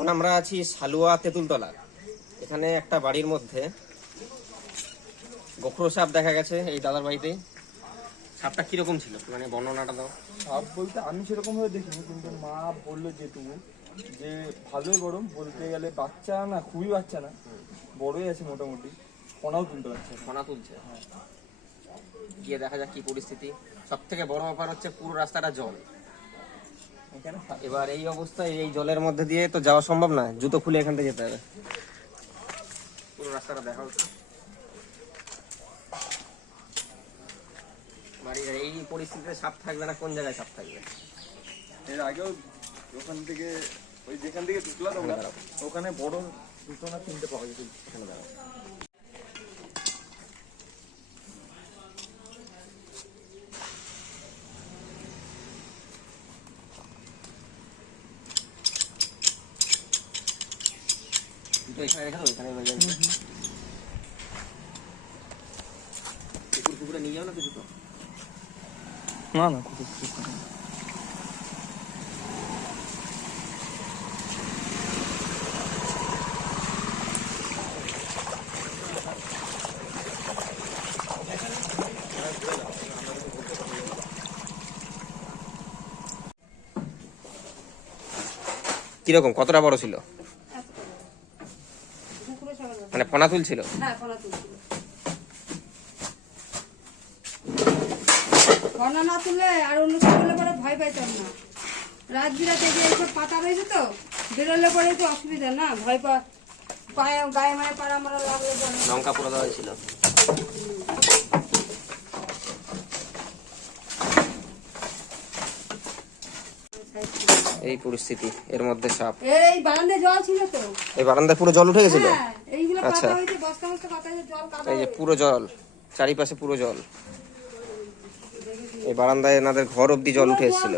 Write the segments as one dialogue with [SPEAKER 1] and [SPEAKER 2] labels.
[SPEAKER 1] এখন আমরা আছি সালুয়া তেঁতুলতলা। এখানে একটা বাড়ির মধ্যে গোখরো সাপ দেখা গেছে এই দাদার বাড়িতে। সাপটা কীরকম ছিল? মানে বর্ণনাটা দাও।
[SPEAKER 2] সাপ বলতে আমি সেরকম ভাবে দেখিনি কিন্তু মা বলল যেটুকু যে ভালোই গরম বলতে গেলে বাচ্চা না খুবই বাচ্চা না বড়ই আছে মোটামুটি ফোনাও তুলতে পারছে।
[SPEAKER 1] ফোনা তুলছে। গিয়ে দেখা যাক কি পরিস্থিতি। সব থেকে বড় ব্যাপার হচ্ছে পুরো রাস্তাটা জল। এবার এই অবস্থায় এই জলের মধ্যে দিয়ে তো যাওয়া সম্ভব না। জুতো খুলে এখান থেকে যেতে হবে। পুরো রাস্তাটা দেখা হচ্ছে। বাড়ির এই পরিস্থিতিতে সাপ থাকবে না কোন জায়গায় সাপ থাকবে?
[SPEAKER 2] এর আগেও ওখান থেকে ওই যেখান থেকে তোমরা ওখানে বড় দুটো না তিনটে পাওয়া গেছে
[SPEAKER 1] এখানে দাঁড়াও। দুটো এখানে রেখে দাও, এখানে রয়ে যাবে। কুকুর কুকুরে নিয়ে যাও না কিছু তো
[SPEAKER 2] না না কুকুর কুকুর না।
[SPEAKER 1] কীরকম কতটা বড় ছিল
[SPEAKER 3] দুপুরে সকালে
[SPEAKER 1] মানে ফনা তুলছিল?
[SPEAKER 3] হ্যাঁ তুলছিল। ফোনা না তুললে আর অন্য পরে ভয় পাইতাম না। রাত বিরাতে যে এইসব পাতা রয়েছে তো বেরোলে পরে একটু অসুবিধা না? ভয় পা পায়ে গায়ে পাড়া মারা লাগলে
[SPEAKER 1] লঙ্কা পুরো দেওয়া হয়েছিল। এই পরিস্থিতি এর মধ্যে সাপ
[SPEAKER 3] এই বারান্দায় জল ছিল তো।
[SPEAKER 1] এই বারান্দায় পুরো জল উঠে গেছিল?
[SPEAKER 3] হ্যাঁ।
[SPEAKER 1] আচ্ছা। এই যে পুরো জল চারিপাশে পুরো জল। এই বারান্দায় এনাদের ঘর অব্দি জল উঠে এসেছিল।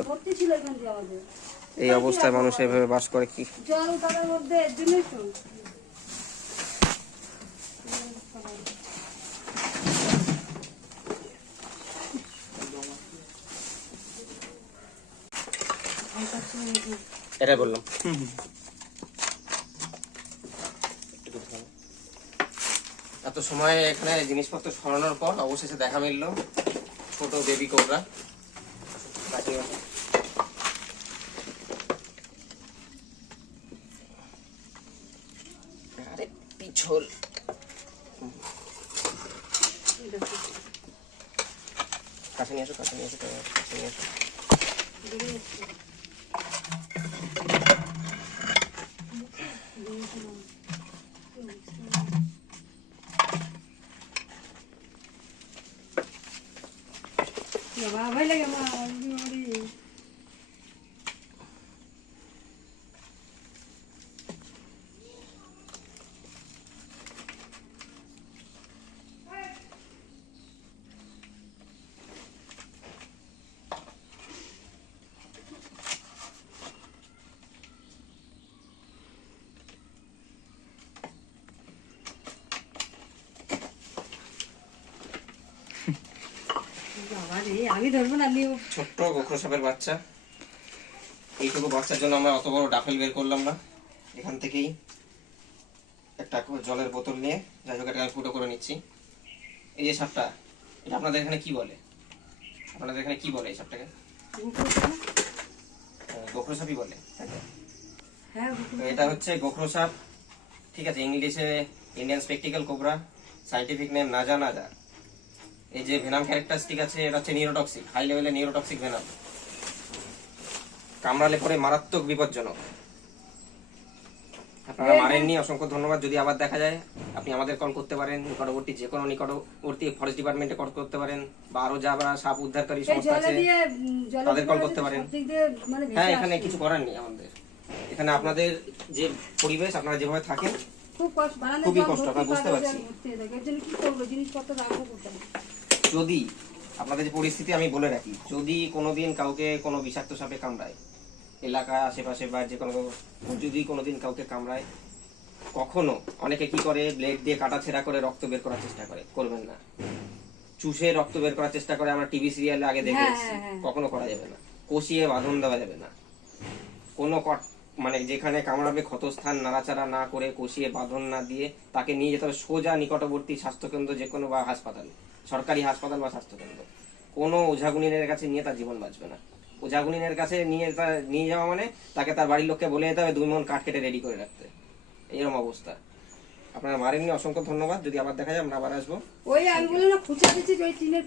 [SPEAKER 1] এই অবস্থায় মানুষ এভাবে বাস করে কি? এটাই বললাম। এত সময় এখানে জিনিসপত্র সরানোর পর অবশেষে দেখা মিললো ছোট বেবি কোবরা আরে, পিছল। কাছে নিয়ে আসো কাছে নিয়ে আসো কাছে নিয়ে আসো
[SPEAKER 3] বাবা ভয় লাগে মা ওরে, আমি ধরবো না
[SPEAKER 1] ছোট্ট গোখরো সাপের বাচ্চা। এইটুকু বাচ্চার জন্য আমরা অত বড় ডাফেল বের করলাম না। এখান থেকেই একটা জলের বোতল নিয়ে যাই হোক এটা ফুটো করে নিচ্ছি। এই যে সাপটা এটা আপনাদের এখানে কি বলে? আপনাদের এখানে কি বলে এই সাপটাকে? গোখরো সাপই বলে।
[SPEAKER 3] হ্যাঁ
[SPEAKER 1] এটা হচ্ছে গোখরো সাপ। ঠিক আছে ইংলিশে Indian spectacled cobra scientific name Naja Naja. এই যে ভেনাম ক্যারেক্টারিস্টিক আছে এটা হচ্ছে নিউরোটক্সিক হাই লেভেলে নিউরোটক্সিক ভেনাম। কামড়ালে পরে মারাত্মক বিপজ্জনক। আপনারা মারেননি অসংখ্য ধন্যবাদ। যদি আবার দেখা যায় আপনি আমাদের কল করতে পারেন নিকটবর্তী যে কোনো নিকটবর্তী ফরেস্ট ডিপার্টমেন্টে কল করতে পারেন বা আরও যারা সাপ উদ্ধারকারী
[SPEAKER 3] এই
[SPEAKER 1] সংস্থা আছে তাদের কল করতে পারেন।
[SPEAKER 3] মানে
[SPEAKER 1] হ্যাঁ এখানে কিছু করার নেই আমাদের। এখানে আপনাদের যে পরিবেশ আপনারা যেভাবে থাকেন
[SPEAKER 3] খুব কষ্ট বারান্দায়
[SPEAKER 1] খুবই কষ্ট, আপনারা বুঝতে পারছি।
[SPEAKER 3] হয়ে। এর জন্য কি করব? জিনিসপত্র রাখব কোথায়
[SPEAKER 1] যদি আপনাদের যে পরিস্থিতি আমি বলে রাখি যদি কোনোদিন কাউকে কোনো বিষাক্ত সাপে কামড়ায় এলাকা আশেপাশে বা যে কোনো যদি কোনোদিন কাউকে কামড়ায় কখনো অনেকে কি করে ব্লেড দিয়ে কাটা ছেঁড়া করে রক্ত বের করার চেষ্টা করে করবেন না। চুষে রক্ত বের করার চেষ্টা করে আমরা টিভি সিরিয়ালে আগে দেখে
[SPEAKER 3] হ্যাঁ, হ্যাঁ, হ্যাঁ।
[SPEAKER 1] কখনো করা যাবে না। কষিয়ে বাঁধন দেওয়া যাবে না। কোনো মানে যেখানে কামড়াবে ক্ষতস্থান নাড়াচাড়া না করে কষিয়ে বাঁধন না দিয়ে তাকে নিয়ে যেতে হবে সোজা নিকটবর্তী স্বাস্থ্যকেন্দ্র যে কোনো বা হাসপাতাল। সরকারি হাসপাতাল বা স্বাস্থ্যকেন্দ্র। কোনো ওঝাগুনিনের কাছে নিয়ে তার জীবন বাঁচবে না। ওঝাগুনিনের কাছে নিয়ে তার নিয়ে যাওয়া মানে তাকে তার বাড়ির লোককে বলে যেতে হবে দুই মন কাঠ কেটে রেডি করে রাখতে। এইরকম অবস্থা। আপনারা মারেননি, অসংখ্য ধন্যবাদ। যদি আবার দেখা যায়, আমরা আবার আসব।
[SPEAKER 3] ওই আমি বললাম খুঁচে দিচ্ছি ওই টিনের